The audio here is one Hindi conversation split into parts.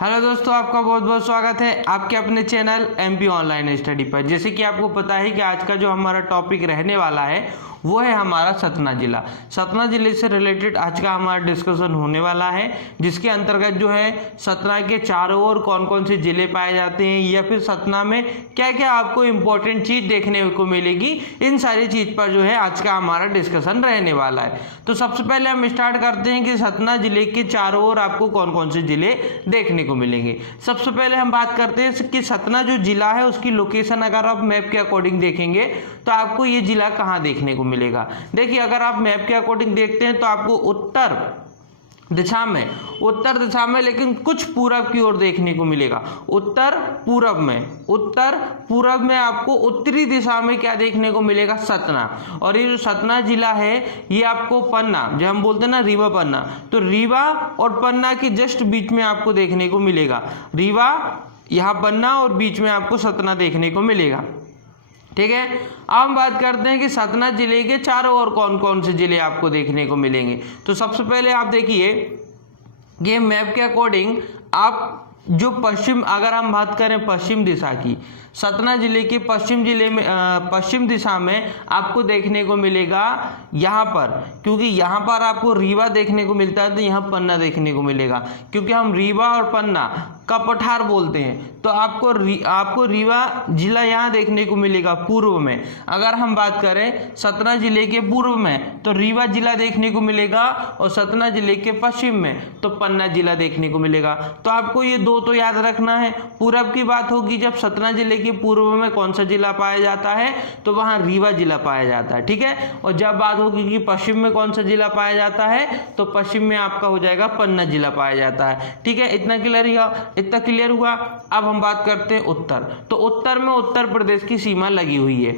हेलो दोस्तों, आपका बहुत बहुत स्वागत है आपके अपने चैनल एमपी ऑनलाइन स्टडी पर। जैसे कि आपको पता है कि आज का जो हमारा टॉपिक रहने वाला है वो है हमारा सतना जिला। सतना जिले से रिलेटेड आज का हमारा डिस्कशन होने वाला है, जिसके अंतर्गत जो है सतना के चारों ओर कौन कौन से जिले पाए जाते हैं या फिर सतना में क्या क्या आपको इम्पोर्टेंट चीज़ देखने को मिलेगी, इन सारी चीज़ पर जो है आज का हमारा डिस्कशन रहने वाला है। तो सबसे पहले हम स्टार्ट करते हैं कि सतना जिले के चारों ओर आपको कौन कौन से जिले देखने को मिलेंगे। सबसे पहले हम बात करते हैं कि सतना जो जिला है उसकी लोकेशन अगर आप मैप के अकॉर्डिंग देखेंगे तो आपको ये जिला कहाँ देखने को मिलेगा। देखिए, अगर आप मैप के अकॉर्डिंग देखते हैं तो आपको उत्तर दिशा में लेकिन कुछ पूरब की ओर देखने को मिलेगा। उत्तर पूरब में आपको उत्तरी दिशा में क्या देखने को मिलेगा, सतना। और ये जो सतना जिला है ये आपको पन्ना, जो हम बोलते हैं ना रीवा पन्ना, तो रीवा और पन्ना के जस्ट बीच में आपको देखने को मिलेगा। रीवा यहाँ पन्ना और बीच में आपको सतना देखने को मिलेगा। ठीक है, अब हम बात करते हैं कि सतना जिले के चारों ओर कौन कौन से जिले आपको देखने को मिलेंगे। तो सबसे पहले आप देखिए, ये मैप के अकॉर्डिंग आप जो पश्चिम, अगर हम बात करें पश्चिम दिशा की, सतना जिले के पश्चिम दिशा में आपको देखने को मिलेगा यहाँ पर, क्योंकि यहाँ पर आपको रीवा देखने को मिलता है तो यहाँ पन्ना देखने को मिलेगा, क्योंकि हम रीवा और पन्ना का पठार बोलते हैं। तो आपको रीवा जिला यहाँ देखने को मिलेगा पूर्व में। अगर हम बात करें सतना जिले के पूर्व में तो रीवा जिला देखने को मिलेगा, और सतना जिले के पश्चिम में तो पन्ना जिला देखने को मिलेगा। तो आपको ये दो तो याद रखना है। पूरब की बात होगी जब सतना जिले के पूर्व में कौन सा जिला पाया जाता है तो वहाँ रीवा जिला पाया जाता है। ठीक है, और जब बात होगी कि पश्चिम में कौन सा जिला पाया जाता है तो पश्चिम में आपका हो जाएगा पन्ना जिला पाया जाता है। ठीक है, इतना क्लियर हुआ। अब हम बात करते हैं उत्तर। तो उत्तर में उत्तर प्रदेश की सीमा लगी हुई है।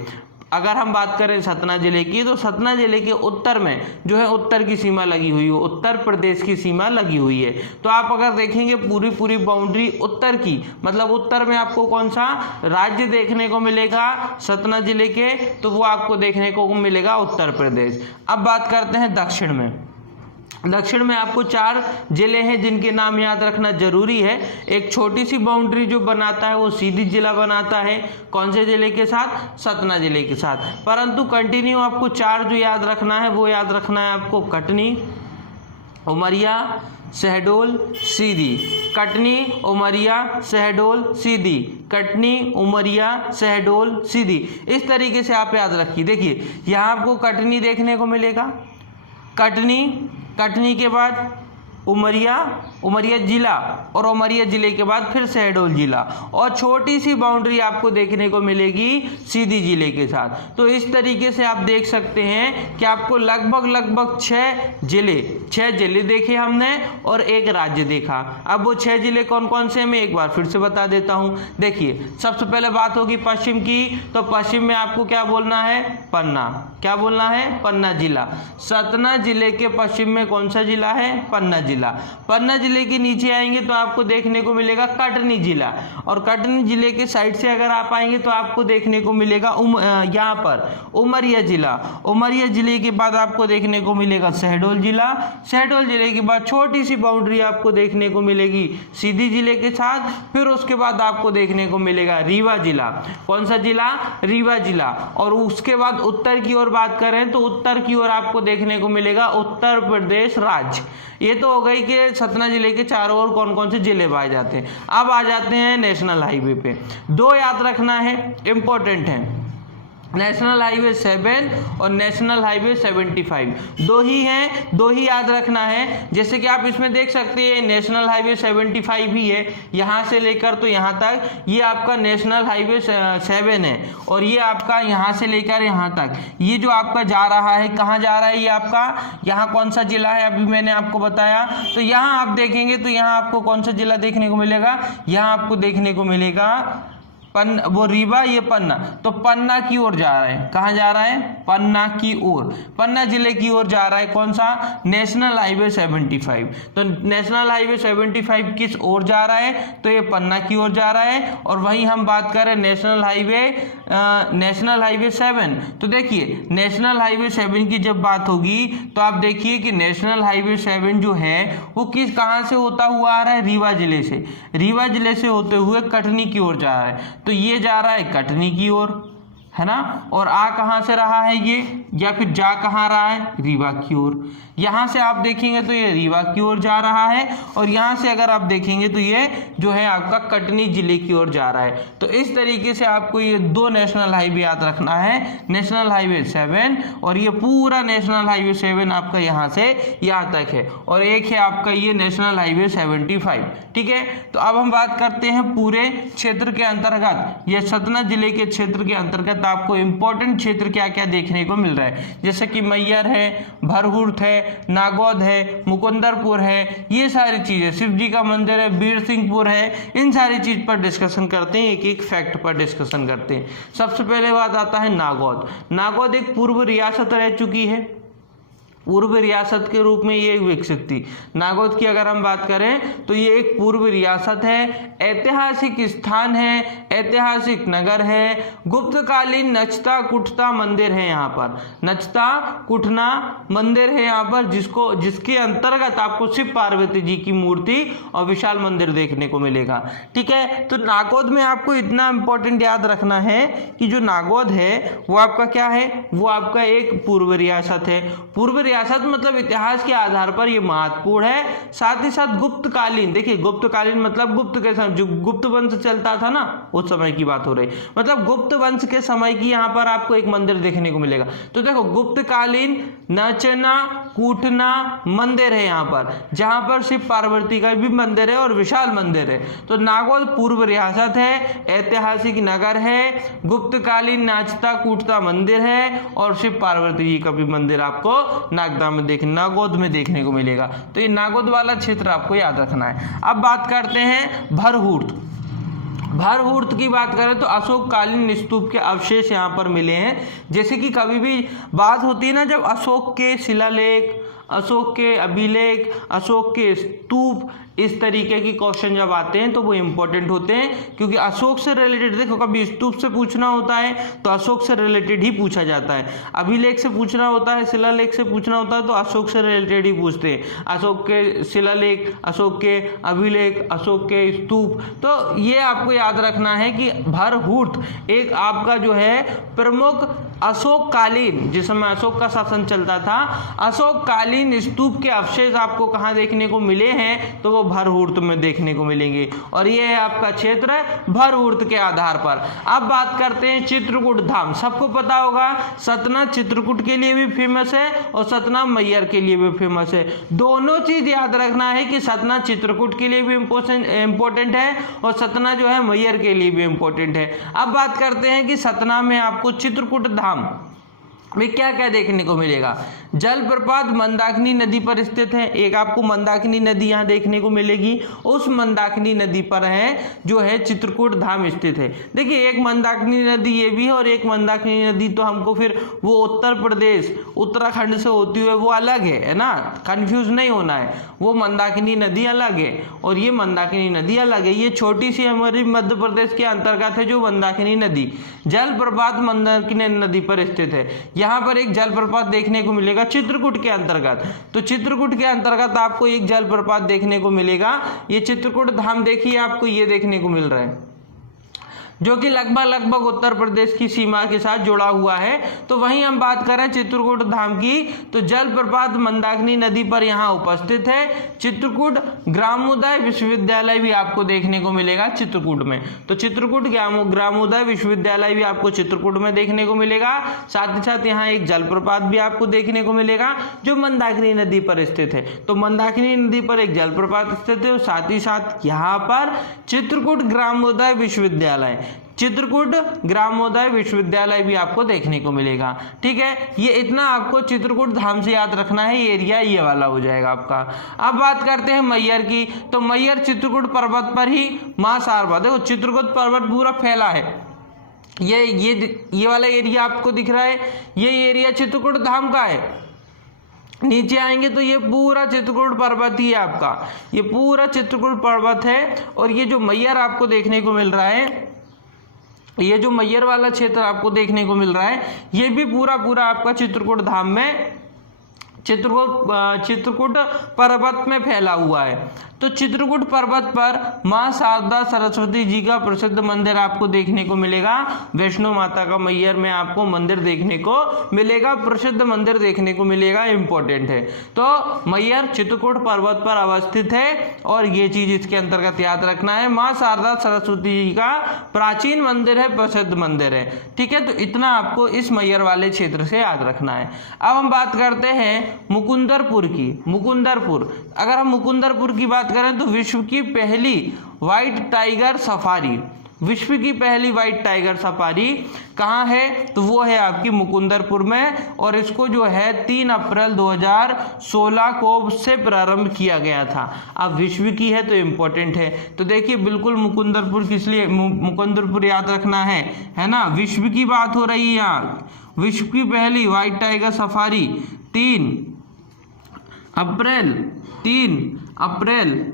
अगर हम बात करें सतना जिले की तो सतना जिले के उत्तर में जो है उत्तर की सीमा लगी हुई है, उत्तर प्रदेश की सीमा लगी हुई है। तो आप अगर देखेंगे पूरी बाउंड्री उत्तर की, मतलब उत्तर में आपको कौन सा राज्य देखने को मिलेगा सतना जिले के, तो वो आपको देखने को मिलेगा उत्तर प्रदेश। अब बात करते हैं दक्षिण में। दक्षिण में आपको 4 जिले हैं जिनके नाम याद रखना जरूरी है। एक छोटी सी बाउंड्री जो बनाता है वो सीधी जिला बनाता है, कौन से जिले के साथ, सतना जिले के साथ। परंतु कंटिन्यू आपको 4 जो याद रखना है वो याद रखना है आपको कटनी, उमरिया, शहडोल, सीधी। कटनी, उमरिया, शहडोल, सीधी। कटनी, उमरिया, शहडोल, सीधी। इस तरीके से आप याद रखिए। देखिए, यहाँ आपको कटनी देखने को मिलेगा, कटनी के बाद उमरिया जिला, और उमरिया जिले के बाद फिर शहडोल जिला, और छोटी सी बाउंड्री आपको देखने को मिलेगी सीधी जिले के साथ। तो इस तरीके से आप देख सकते हैं कि आपको लगभग 6 जिले देखे हमने और एक राज्य देखा। अब वो 6 जिले कौन कौन से, मैं एक बार फिर से बता देता हूँ। देखिए, सबसे पहले बात होगी पश्चिम की, तो पश्चिम में आपको क्या बोलना है, पन्ना। क्या बोलना है, पन्ना जिला। सतना जिले के पश्चिम में कौन सा जिला है, पन्ना जिला। पन्ना जिले के नीचे आएंगे तो आपको देखने को मिलेगा कटनी जिला, और कटनी जिले के साइड से अगर आप आएंगे तो आपको देखने को मिलेगा यहाँ पर उमरिया जिला। उमरिया जिले के बाद आपको देखने को मिलेगा शहडोल जिला। शहडोल जिले के बाद छोटी सी बाउंड्री आपको देखने को मिलेगी सीधी जिले के साथ। फिर उसके बाद आपको देखने को मिलेगा रीवा जिला। कौन सा जिला, रीवा जिला। और उसके बाद उत्तर की ओर बात करें तो उत्तर की ओर आपको देखने को मिलेगा उत्तर प्रदेश राज्य। ये तो हो गई कि सतना जिले के चारों ओर कौन कौन से जिले पाए जाते हैं। अब आ जाते हैं नेशनल हाईवे पे। 2 याद रखना है, इंपॉर्टेंट है, नेशनल हाईवे 7 और नेशनल हाईवे 75। 2 ही हैं, 2 ही याद रखना है। जैसे कि आप इसमें देख सकते हैं नेशनल हाईवे 75 ही है, यहाँ से लेकर तो यहाँ तक ये आपका नेशनल हाईवे 7 है, और ये आपका यहाँ से लेकर यहाँ तक ये जो आपका जा रहा है, कहाँ जा रहा है ये आपका, यहाँ कौन सा जिला है अभी मैंने आपको बताया। तो यहाँ आप देखेंगे तो यहाँ आपको कौन सा जिला देखने को मिलेगा, यहाँ आपको देखने को मिलेगा वो रीवा, ये पन्ना, तो पन्ना की ओर जा रहा है। कहाँ जा रहा है? पन्ना की ओर, पन्ना जिले की ओर जा रहा है। कौन सा? National highway 75। तो नेशनल हाईवे 75 किस ओर जा रहा है? तो ये पन्ना की ओर जा रहा है। और वहीं हम बात करें नेशनल हाईवे 7, तो देखिए नेशनल हाईवे 7 की जब बात होगी तो आप देखिए कि नेशनल हाईवे 7 जो है वो कहाँ से होता हुआ आ रहा है? रीवा जिले से, रीवा जिले से होते हुए कटनी की ओर जा रहा है। तो ये जा रहा है कटनी की ओर, है ना। और आ कहाँ से रहा है ये, या फिर जा कहाँ रहा है? रीवा की ओर। यहाँ से आप देखेंगे तो ये रीवा की ओर जा रहा है, और यहाँ से अगर आप देखेंगे तो ये जो है आपका कटनी जिले की ओर जा रहा है। तो इस तरीके से आपको ये 2 नेशनल हाईवे याद रखना है, नेशनल हाईवे 7 और ये पूरा नेशनल हाईवे 7 आपका यहाँ से यहाँ तक है, और एक है आपका ये नेशनल हाईवे 75। ठीक है, तो अब हम बात करते हैं पूरे क्षेत्र के अंतर्गत, ये सतना जिले के क्षेत्र के अंतर्गत आपको इंपॉर्टेंट क्षेत्र क्या क्या देखने को मिल रहा है। जैसे कि मैयर है, भरहुर्त है, नागौद है, मुकुंदरपुर है, ये सारी चीजें, शिव जी का मंदिर है, बीर सिंहपुर है, इन सारी चीज पर डिस्कशन करते हैं, एक एक फैक्ट पर डिस्कशन करते हैं। सबसे पहले बात आता है नागौद। नागौद एक पूर्व रियासत रह चुकी है, पूर्व रियासत के रूप में ये विकसित थी। नागौद की अगर हम बात करें तो ये एक पूर्व रियासत है, ऐतिहासिक स्थान है, ऐतिहासिक नगर है, गुप्तकालीन नचता कुटता मंदिर है। यहाँ पर नचता कुटना मंदिर है यहाँ पर, जिसके अंतर्गत आपको शिव पार्वती जी की मूर्ति और विशाल मंदिर देखने को मिलेगा। ठीक है, तो नागौद में आपको इतना इंपॉर्टेंट याद रखना है कि जो नागौद है वो आपका क्या है? वो आपका एक पूर्व रियासत है। पूर्व रियासत मतलब इतिहास के आधार पर ये महत्वपूर्ण है। साथ ही साथ गुप्तकालीन, देखिए गुप्तकालीन मतलब गुप्त के समय, जो गुप्त वंश चलता था ना उस समय की बात हो रही, मतलब गुप्त वंश के समय की यहाँ पर आपको एक मंदिर देखने को मिलेगा। तो देखो गुप्तकालीन नचना कूटना मंदिर है यहाँ पर, जहाँ पर शिव पार्वती का भी मंदिर है और विशाल मंदिर है। तो नागौद पूर्व रियासत है, ऐतिहासिक नगर है, गुप्तकालीन नाचता कूटता मंदिर है और शिव पार्वती जी का भी मंदिर आपको नागौद में देखने को मिलेगा। तो ये नागौद वाला क्षेत्र आपको याद रखना है। अब बात करते हैं भरहुर्त। भरहुर्त की बात करें तो अशोक कालीन स्तूप के अवशेष यहाँ पर मिले हैं। जैसे कि कभी भी बात होती है ना, जब अशोक के शिलालेख, अशोक के अभिलेख, अशोक के स्तूप, इस तरीके की क्वेश्चन जब आते हैं तो वो इंपॉर्टेंट होते हैं, क्योंकि अशोक से रिलेटेड, देखो कभी स्तूप से पूछना होता है तो अशोक से रिलेटेड ही पूछा जाता है, अभिलेख से पूछना होता है, शिलालेख से पूछना होता है तो अशोक से रिलेटेड ही पूछते हैं। अशोक के शिलालेख, अशोक के अभिलेख, अशोक के स्तूप। तो ये आपको याद रखना है कि भरहुर्त एक आपका जो है प्रमुख अशोक कालीन, जिस समय अशोक का शासन चलता था, अशोक कालीन स्तूप के अवशेष आपको कहाँ देखने को मिले हैं? तो वो भरहुर्त में देखने को मिलेंगे, और ये है आपका क्षेत्र भरहुर्त के आधार पर। अब बात करते हैं चित्रकूट धाम। सबको पता होगा सतना चित्रकूट के लिए भी फेमस है और सतना मैयर के लिए भी फेमस है। दोनों चीज याद रखना है कि सतना चित्रकूट के लिए भी इंपॉर्टेंट है और सतना जो है मैयर के लिए भी इंपॉर्टेंट है। अब बात करते हैं कि सतना में आपको चित्रकूट धाम में क्या क्या देखने को मिलेगा। जलप्रपात मंदाकिनी नदी पर स्थित है, एक आपको मंदाकिनी नदी यहाँ देखने को मिलेगी, उस मंदाकिनी नदी पर है जो है चित्रकूट धाम स्थित है। देखिए एक मंदाकिनी नदी ये भी है और एक मंदाकिनी नदी तो हमको फिर वो उत्तर प्रदेश उत्तराखंड से होती हुई वो अलग है ना, कंफ्यूज नहीं होना है। वो मंदाकिनी नदी अलग है और ये मंदाकिनी नदी अलग है। ये छोटी सी हमारी मध्य प्रदेश के अंतर्गत है जो मंदाकिनी नदी, जलप्रपात मंदाकिनी नदी पर स्थित है। यहाँ पर एक जलप्रपात देखने को मिलेगा चित्रकूट के अंतर्गत। तो चित्रकूट के अंतर्गत आपको एक जलप्रपात देखने को मिलेगा। ये चित्रकूट धाम देखिए आपको ये देखने को मिल रहा है, जो कि लगभग उत्तर प्रदेश की सीमा के साथ जुड़ा हुआ है। तो वहीं हम बात करें चित्रकूट धाम की, तो जलप्रपात मंदाकिनी नदी पर यहाँ उपस्थित है। चित्रकूट ग्रामोदय विश्वविद्यालय भी आपको देखने को मिलेगा चित्रकूट में। तो चित्रकूट ग्रामोदय विश्वविद्यालय भी आपको चित्रकूट में देखने को मिलेगा। साथ ही साथ यहाँ एक जलप्रपात भी आपको देखने को मिलेगा जो मंदाकिनी नदी पर स्थित है। तो मंदाकिनी नदी पर एक जलप्रपात स्थित है और साथ ही साथ यहाँ पर चित्रकूट ग्रामोदय विश्वविद्यालय, चित्रकूट ग्रामोदय विश्वविद्यालय भी आपको देखने को मिलेगा। ठीक है, ये इतना आपको चित्रकूट धाम से याद रखना है, ये एरिया ये वाला हो जाएगा आपका। अब बात करते हैं मैयर की, तो मैयर चित्रकूट पर्वत पर ही मां शारदा, देखो चित्रकूट पर्वत पूरा फैला है, ये वाला एरिया आपको दिख रहा है, ये एरिया चित्रकूट धाम का है। नीचे आएंगे तो ये पूरा चित्रकूट पर्वत ही है आपका, ये पूरा चित्रकूट पर्वत है। और ये जो मैयर आपको देखने को मिल रहा है, ये जो मैयर वाला क्षेत्र आपको देखने को मिल रहा है, ये भी पूरा आपका चित्रकूट धाम में, चित्रकूट पर्वत में फैला हुआ है। तो चित्रकूट पर्वत पर मां शारदा सरस्वती जी का प्रसिद्ध मंदिर आपको देखने को मिलेगा। वैष्णो माता का मैयर में आपको मंदिर देखने को मिलेगा, प्रसिद्ध मंदिर देखने को मिलेगा, इंपॉर्टेंट है। तो मैयर चित्रकूट पर्वत पर अवस्थित है और ये चीज इसके अंतर्गत याद रखना है। मां शारदा सरस्वती जी का प्राचीन मंदिर है, प्रसिद्ध मंदिर है। ठीक है, तो इतना आपको इस मैयर वाले क्षेत्र से याद रखना है। अब हम बात करते हैं मुकुंदरपुर की। मुकुंदरपुर, अगर हम मुकुंदरपुर की बात करें तो विश्व की पहली व्हाइट टाइगर सफारी, विश्व की पहली व्हाइट टाइगर सफारी कहाँ है, तो वो है आपकी मुकुंदरपुर में। और इसको जो है 3 अप्रैल 2016 को से प्रारंभ किया गया था। अब विश्व की है तो इम्पोर्टेंट है, तो देखिए बिल्कुल मुकुंदरपुर किस लिए, मुकुंदरपुर याद रखना है ना, विश्व की बात हो रही है यहाँ। विश्व की पहली व्हाइट टाइगर सफारी 3 अप्रैल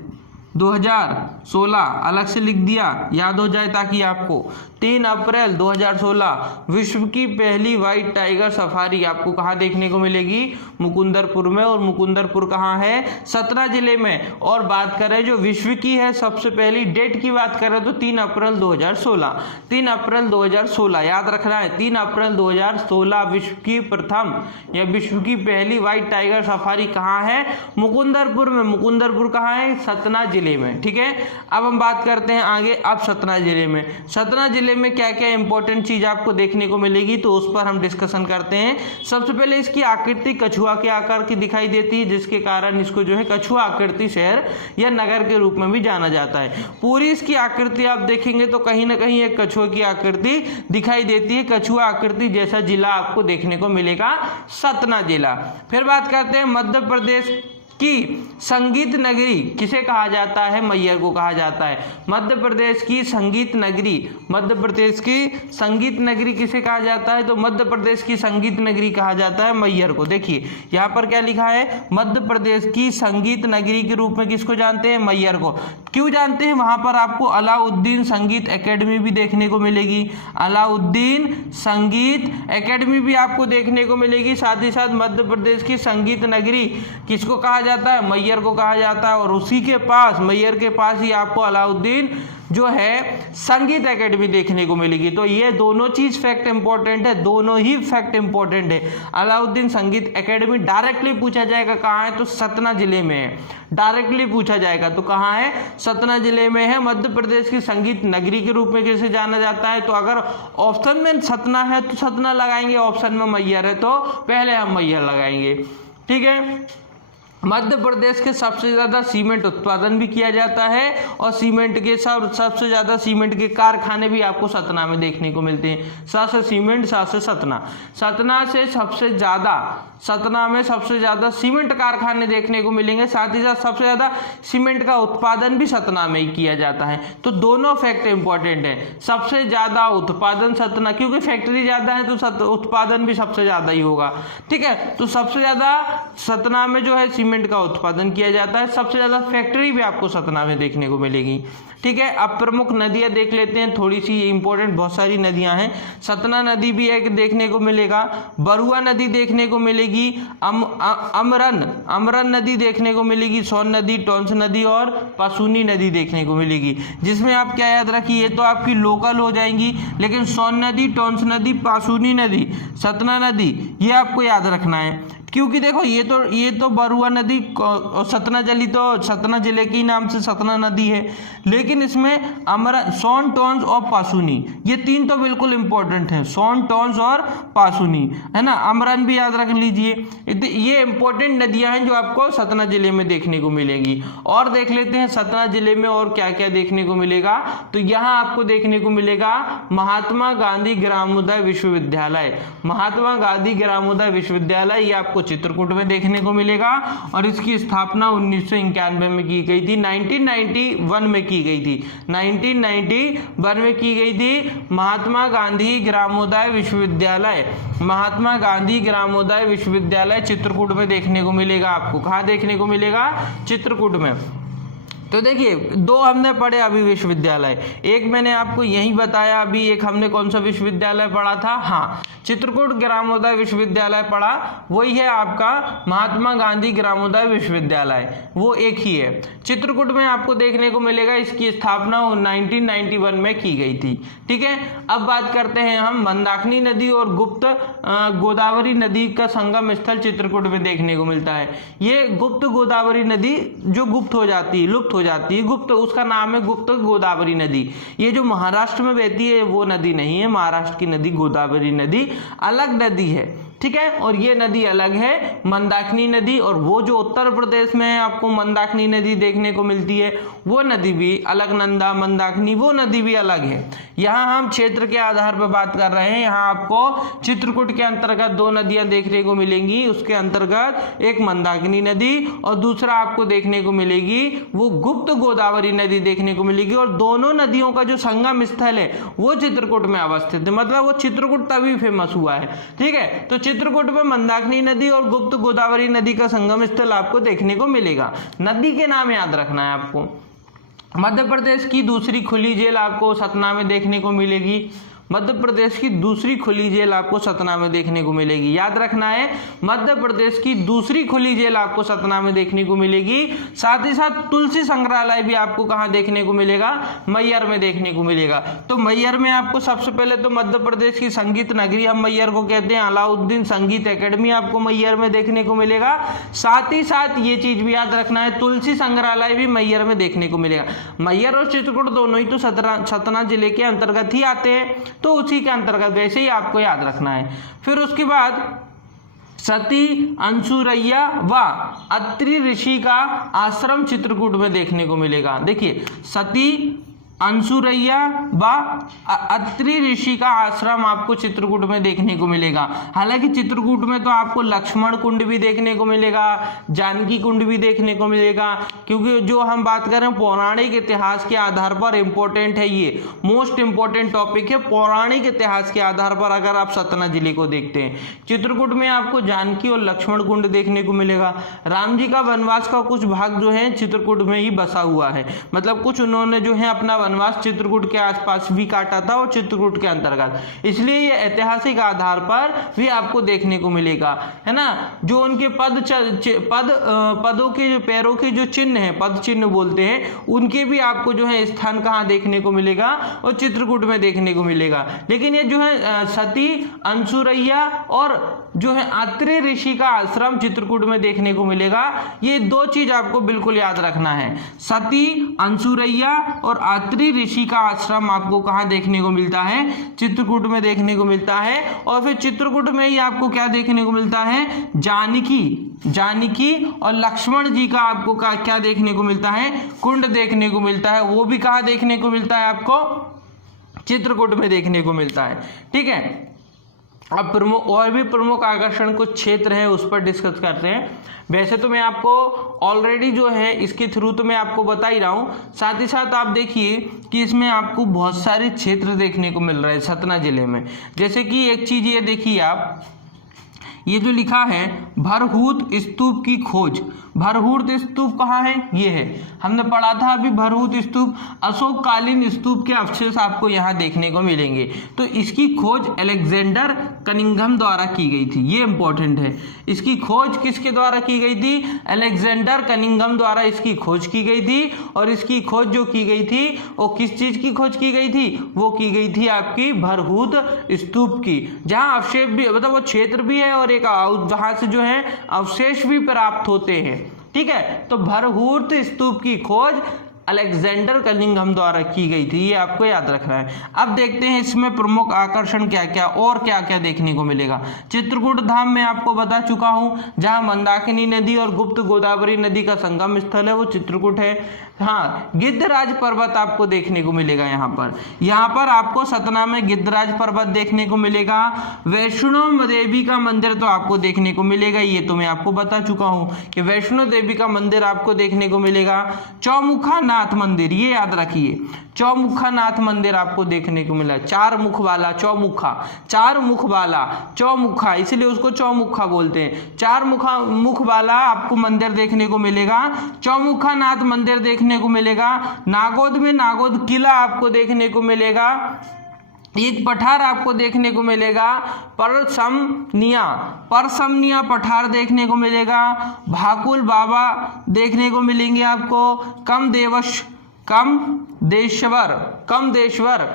2016, अलग से लिख दिया, याद हो जाए ताकि आपको। 3 अप्रैल 2016 विश्व की पहली व्हाइट टाइगर सफारी आपको कहाँ देखने को मिलेगी, मुकुंदरपुर में। और मुकुंदरपुर कहाँ है, सतना जिले में। और बात करें जो विश्व की है सबसे पहली डेट की बात करें तो 3 अप्रैल 2016, 3 अप्रैल 2016 याद रखना है। 3 अप्रैल 2016 विश्व की प्रथम या विश्व की पहली व्हाइट टाइगर सफारी कहाँ है, मुकुंदरपुर में। मुकुंदरपुर कहाँ है, सतना जिले में। ठीक है, अब हम बात करते हैं आगे। अब सतना जिले में, सतना जिले में क्या क्या इंपॉर्टेंट चीज आपको देखने को मिलेगी, तो उस पर हम डिस्कशन करते हैं। सबसे पहले इसकी आकृति कछुआ के आकार की दिखाई देती है, जिसके कारण इसको जो है कछुआ आकृति शहर या नगर के रूप में भी जाना जाता है। पूरी इसकी आकृति आप देखेंगे तो कहीं ना कहीं एक कछुआ की आकृति दिखाई देती है। कछुआ आकृति जैसा जिला आपको देखने को मिलेगा सतना जिला। फिर बात करते हैं मध्य प्रदेश की संगीत नगरी किसे कहा जाता है, मैयर को कहा जाता है। मध्य प्रदेश की संगीत नगरी, मध्य प्रदेश की संगीत नगरी किसे कहा जाता है, तो मध्य प्रदेश की संगीत नगरी कहा जाता है मैयर को। देखिए यहाँ पर क्या लिखा है, मध्य प्रदेश की संगीत नगरी के रूप में किसको जानते हैं, मैयर को। क्यों जानते हैं, वहां पर आपको अलाउद्दीन संगीत एकेडमी भी देखने को मिलेगी, अलाउद्दीन संगीत एकेडमी भी आपको देखने को मिलेगी। साथ ही साथ मध्य प्रदेश की संगीत नगरी किसको कहा जाता है, मैयर को कहा जाता है। और उसी के पास, मैयर के पास ही आपको अलाउद्दीन जो है संगीत एकेडमी देखने को मिलेगी। तो ये दोनों चीज फैक्ट इंपॉर्टेंट है, दोनों ही फैक्ट इंपॉर्टेंट है। अलाउद्दीन संगीत एकेडमी डायरेक्टली पूछा जाएगा कहाँ है, तो सतना जिले में है। डायरेक्टली पूछा जाएगा तो कहाँ है, सतना जिले में है। मध्य प्रदेश की संगीत नगरी के रूप में कैसे जाना जाता है, तो अगर ऑप्शन में सतना है तो सतना लगाएंगे, ऑप्शन में मैयर है तो पहले हम मैयर लगाएंगे। ठीक है, मध्य प्रदेश के सबसे ज़्यादा सीमेंट उत्पादन भी किया जाता है और सीमेंट के सबसे ज़्यादा सीमेंट के कारखाने भी आपको सतना में देखने को मिलते हैं। साथ से सीमेंट, साथ से सतना, सतना से सबसे ज़्यादा, सतना में सबसे ज़्यादा सीमेंट कारखाने देखने को मिलेंगे। साथ ही साथ सबसे ज़्यादा सीमेंट का उत्पादन भी सतना में ही किया जाता है। तो दोनों फैक्ट इंपॉर्टेंट है। सबसे ज़्यादा उत्पादन सतना, क्योंकि फैक्ट्री ज़्यादा है तो उत्पादन भी सबसे ज़्यादा ही होगा। ठीक है, तो सबसे ज़्यादा सतना में जो है सीमेंट का उत्पादन किया जाता है। सबसे ज्यादा फैक्ट्री भी आपको सतना में देखने को मिलेगी। ठीक है, अब प्रमुख नदियां देख लेते हैं, थोड़ी सी इंपॉर्टेंट, बहुत सारी नदियां हैं। सतना नदी भी एक देखने को मिलेगा, बरुआ नदी देखने को मिलेगी, अमरन नदी देखने को मिलेगी, सोन नदी, टोंस नदी और पासूनी नदी देखने को मिलेगी। जिसमें आप क्या याद रखिए, ये तो आपकी लोकल हो जाएंगी, लेकिन सोन नदी, टोंस नदी, पासूनी नदी, सतना नदी, ये आपको याद रखना है। क्योंकि देखो ये तो बरुआ नदी और सतना जली तो सतना जिले के नाम से सतना नदी है, लेकिन इसमें सोन, टोंस और पासुनी, ये तीन तो बिल्कुल इंपॉर्टेंट हैं, सोन, टोंस और पासुनी, है ना। अमरन भी याद रख लीजिए। ये इंपॉर्टेंट नदियां हैं जो आपको सतना जिले में देखने को मिलेंगी। और देख लेते हैं सतना जिले में और क्या क्या देखने को मिलेगा। तो यहाँ आपको देखने को मिलेगा महात्मा गांधी ग्रामोदय विश्वविद्यालय। महात्मा गांधी ग्रामोदय विश्वविद्यालय ये आपको चित्रकूट में देखने को मिलेगा और इसकी स्थापना 1991 में की गई थी, 1991 में की गई थी, 1991 में की गई थी। महात्मा गांधी ग्रामोदय विश्वविद्यालय, महात्मा गांधी ग्रामोदय विश्वविद्यालय चित्रकूट में देखने को मिलेगा। आपको कहाँ देखने को मिलेगा? चित्रकूट में। तो देखिए दो हमने पढ़े अभी विश्वविद्यालय, एक मैंने आपको यही बताया अभी, एक हमने कौन सा विश्वविद्यालय पढ़ा था, हाँ चित्रकूट ग्रामोदय विश्वविद्यालय पढ़ा, वही है आपका महात्मा गांधी ग्रामोदय विश्वविद्यालय, वो एक ही है। चित्रकूट में आपको देखने को मिलेगा, इसकी स्थापना 1991 में की गई थी। ठीक है, अब बात करते हैं हम मंदाकिनी नदी और गुप्त गोदावरी नदी का संगम स्थल चित्रकूट में देखने को मिलता है। ये गुप्त गोदावरी नदी जो गुप्त हो जाती है, लुप्त हो जाती है, गुप्त, उसका नाम है गुप्त गोदावरी नदी। ये जो महाराष्ट्र में बहती है वो नदी नहीं है, महाराष्ट्र की नदी गोदावरी नदी अलग नदी है। ठीक है, और ये नदी अलग है मंदाकिनी नदी, और वो जो उत्तर प्रदेश में आपको मंदाकिनी नदी देखने को मिलती है वो नदी भी अलग, नंदा मंदाकिनी वो नदी भी अलग है। यहाँ हम क्षेत्र के आधार पर बात कर रहे हैं। यहाँ आपको चित्रकूट के अंतर्गत दो नदियां देखने को मिलेंगी, उसके अंतर्गत एक मंदाकिनी नदी और दूसरा आपको देखने को मिलेगी वो गुप्त गोदावरी नदी देखने को मिलेगी, और दोनों नदियों का जो संगम स्थल है वो चित्रकूट में अवस्थित है। मतलब वो चित्रकूट तभी फेमस हुआ है। ठीक है, तो चित्रकूट में मंदाकिनी नदी और गुप्त गोदावरी नदी का संगम स्थल आपको देखने को मिलेगा। नदी के नाम याद रखना है आपको। मध्य प्रदेश की दूसरी खुली जेल आपको सतना में देखने को मिलेगी। मध्य प्रदेश की दूसरी खुली जेल आपको सतना में देखने को मिलेगी, याद रखना है, मध्य प्रदेश की दूसरी खुली जेल आपको सतना में देखने को मिलेगी। साथ ही साथ तुलसी संग्रहालय भी आपको कहाँ देखने को मिलेगा? मैहर में देखने को मिलेगा। तो मैहर में आपको सबसे पहले तो मध्य प्रदेश की संगीत नगरी हम मैहर को कहते हैं, अलाउद्दीन संगीत एकेडमी आपको मैहर में देखने को मिलेगा। साथ ही साथ ये चीज भी याद रखना है, तुलसी संग्रहालय भी मैहर में देखने को मिलेगा। मैहर और चित्रकूट दोनों ही तो सतना जिले के अंतर्गत ही आते हैं, तो उसी के अंतर्गत वैसे ही आपको याद रखना है। फिर उसके बाद सती, अंसुरैया व अत्रि ऋषि का आश्रम चित्रकूट में देखने को मिलेगा। देखिए सती, अंसुरैया व अत्रि ऋषि का आश्रम आपको चित्रकूट में देखने को मिलेगा। हालांकि चित्रकूट में तो आपको लक्ष्मण कुंड भी देखने को मिलेगा, जानकी कुंड भी देखने को मिलेगा, क्योंकि जो हम बात कर रहे हैं पौराणिक इतिहास के आधार पर इंपॉर्टेंट है, ये मोस्ट इंपॉर्टेंट टॉपिक है। पौराणिक इतिहास के आधार पर अगर आप सतना जिले को देखते हैं, चित्रकूट में आपको जानकी और लक्ष्मण कुंड देखने को मिलेगा। राम जी का वनवास का कुछ भाग जो है चित्रकूट में ही बसा हुआ है, मतलब कुछ उन्होंने जो है अपना वनवास चित्रकूट के आसपास भी काटा था और चित्रकूट के अंतर्गत, इसलिए ये ऐतिहासिक आधार पर भी आपको देखने को मिलेगा, है ना। जो उनके पदों के जो पैरों के जो चिन्ह है, पद चिन्ह बोलते हैं, उनके भी आपको जो है स्थान कहाँ देखने को मिलेगा? और चित्रकूट में देखने को मिलेगा। लेकिन ये जो है सती, अंसुरैया और जो है अत्रि ऋषि का आश्रम चित्रकूट में देखने को मिलेगा। ये दो चीज आपको बिल्कुल याद रखना है, सती, अंसुरैया और अत्रि ऋषि का आश्रम आपको कहाँ देखने को मिलता है? चित्रकूट में देखने को मिलता है। और फिर चित्रकूट में ही आपको क्या देखने को मिलता है? जानकी और लक्ष्मण जी का आपको क्या देखने को मिलता है? कुंड देखने को मिलता है। वो भी कहाँ देखने को मिलता है? आपको चित्रकूट में देखने को मिलता है। ठीक है, अब प्रमुख और भी प्रमुख आकर्षण कुछ क्षेत्र हैं उस पर डिस्कस करते हैं। वैसे तो मैं आपको ऑलरेडी जो है इसके थ्रू तो मैं आपको बता ही रहा हूँ, साथ ही साथ आप देखिए कि इसमें आपको बहुत सारे क्षेत्र देखने को मिल रहे हैं सतना जिले में। जैसे कि एक चीज ये देखिए आप, ये जो लिखा है भरहूत स्तूप की खोज, भरहूत स्तूप कहाँ है, ये है, हमने पढ़ा था अभी भरहूत स्तूप, अशोक कालीन स्तूप के अवशेष आपको यहाँ देखने को मिलेंगे। तो इसकी खोज अलेक्जेंडर कनिंघम द्वारा की गई थी, ये इंपॉर्टेंट है। इसकी खोज किसके द्वारा की गई थी, अलेक्जेंडर कनिंघम द्वारा इसकी खोज की गई थी। और इसकी खोज जो की गई थी वो किस चीज की खोज की गई थी, वो की गई थी आपकी भरहूत स्तूप की, जहां अवशेष भी मतलब वो क्षेत्र भी है और एक जहां से जो है अवशेष भी प्राप्त होते हैं। ठीक है, तो भरहूत स्तूप की खोज अलेक्जेंडर कनिंघम द्वारा की गई थी, ये आपको याद रखना है। अब देखते हैं इसमें प्रमुख आकर्षण क्या क्या और क्या क्या देखने को मिलेगा। चित्रकूट धाम में आपको बता चुका हूं, जहां मंदाकिनी नदी और गुप्त गोदावरी नदी का संगम स्थल है वो चित्रकूट है। हाँ, गिद्धराज पर्वत आपको देखने को मिलेगा यहाँ पर आपको सतना में गिद्धराज पर्वत देखने को मिलेगा। वैष्णो देवी का मंदिर तो आपको देखने को मिलेगा, ये तो मैं आपको बता चुका हूँ कि वैष्णो देवी का मंदिर आपको देखने को मिलेगा। चौमुखा नाथ मंदिर, ये याद रखिए, चौमुखा नाथ मंदिर आपको देखने को मिला, चार मुख वाला चौमुखा, चार मुख वाला चौमुखा, इसलिए उसको चौमुखा बोलते हैं। चार मुख वाला आपको मंदिर देखने को मिलेगा, चौमुखा नाथ मंदिर देखने को मिलेगा। नागौद में नागौद किला आपको देखने को मिलेगा। एक पठार आपको देखने को मिलेगा, परसमनिया पठार देखने को मिलेगा। भाकुल बाबा देखने को मिलेंगे आपको। कमदेश्वर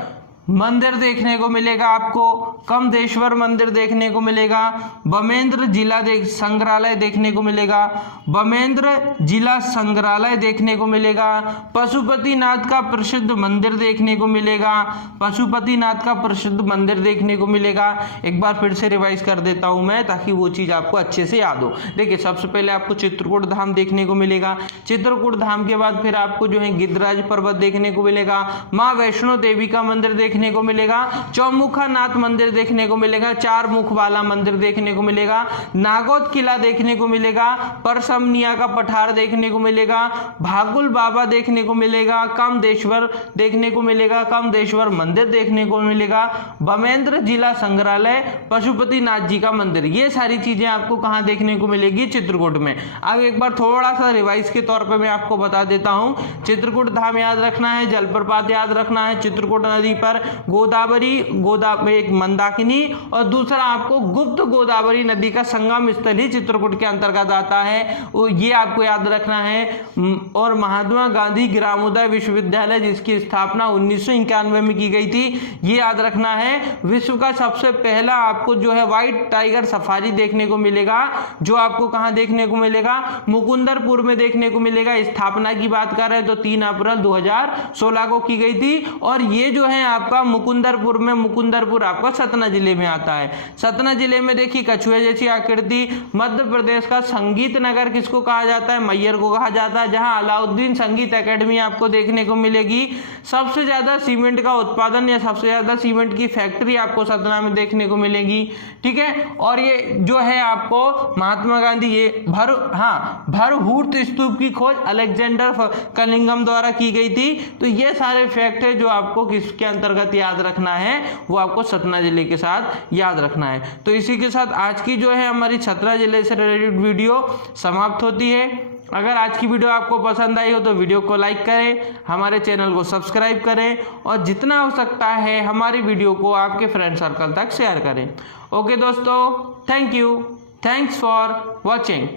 मंदिर देखने को मिलेगा आपको, कमदेश्वर मंदिर देखने को मिलेगा। बमेंद्र जिला संग्रहालय देखने को मिलेगा, बमेंद्र जिला संग्रहालय देखने को मिलेगा। पशुपतिनाथ का प्रसिद्ध मंदिर देखने को मिलेगा, पशुपतिनाथ का प्रसिद्ध मंदिर देखने को मिलेगा। एक बार फिर से रिवाइज कर देता हूं मैं, ताकि वो चीज आपको अच्छे से याद हो। देखिए, सबसे पहले आपको चित्रकूट धाम देखने को मिलेगा। चित्रकूट धाम के बाद फिर आपको जो है गिद्धराज पर्वत देखने को मिलेगा, माँ वैष्णो देवी का मंदिर देखने को मिलेगा, चौमुखा नाथ मंदिर देखने को मिलेगा, चार मुख वाला मंदिर देखने को मिलेगा, नागौद किला देखने को मिलेगा, परसमनिया का पठार देखने को मिलेगा, भाकुल बाबा देखने को मिलेगा, कमदेश्वर देखने को मिलेगा, कमदेश्वर मंदिर देखने को मिलेगा, बमेंद्र जिला संग्रहालय, पशुपतिनाथ जी का मंदिर। ये सारी चीजें आपको कहां देखने को मिलेगी, चित्रकूट में। अब एक बार थोड़ा सा रिवाइज के तौर पर मैं आपको बता देता हूं। चित्रकूट धाम याद रखना है, जलप्रपात याद रखना है, चित्रकूट नदी पर गोदावरी एक मंदाकिनी और दूसरा आपको गुप्त गोदावरी नदी का संगम स्थल ही चित्रकूट के अंतर्गत आता है, ये आपको याद रखना है। और महात्मा गांधी ग्रामोदय विश्वविद्यालय, जिसकी स्थापना 1991 में की गई थी, ये याद रखना है। विश्व का सबसे पहला आपको जो है व्हाइट टाइगर सफारी देखने को मिलेगा, जो आपको कहां देखने को मिलेगा, मुकुंदरपुर में देखने को मिलेगा। स्थापना की बात कर रहे हैं तो 3 अप्रैल 2016 को की गई थी। और ये जो है आपका मुकुंदरपुर आपका सतना जिले में आता है। सतना जिले में देखिए कछुए जैसी आकृति। मध्य प्रदेश का संगीत नगर किसको कहा जाता है, मैयर को कहा जाता है, जहां अलाउद्दीन संगीत एकेडमी आपको देखने को मिलेगी। सबसे ज्यादा सीमेंट का उत्पादन या सबसे ज्यादा सीमेंट की फैक्ट्री आपको सतना में देखने को मिलेगी। ठीक है, और ये जो है आपको महात्मा गांधी भरहूत स्तूप की खोज अलेक्जेंडर कनिंघम द्वारा की गई थी। तो ये सारे फैक्ट है जो आपको किसके अंतर्गत याद रखना है, वो आपको सतना जिले के साथ याद रखना है। तो इसी के साथ आज की जो है हमारी सतना जिले से रिलेटेड वीडियो समाप्त होती है। अगर आज की वीडियो आपको पसंद आई हो तो वीडियो को लाइक करें, हमारे चैनल को सब्सक्राइब करें और जितना हो सकता है हमारी वीडियो को आपके फ्रेंड सर्कल तक शेयर करें। ओके दोस्तों, thank you, thanks for watching.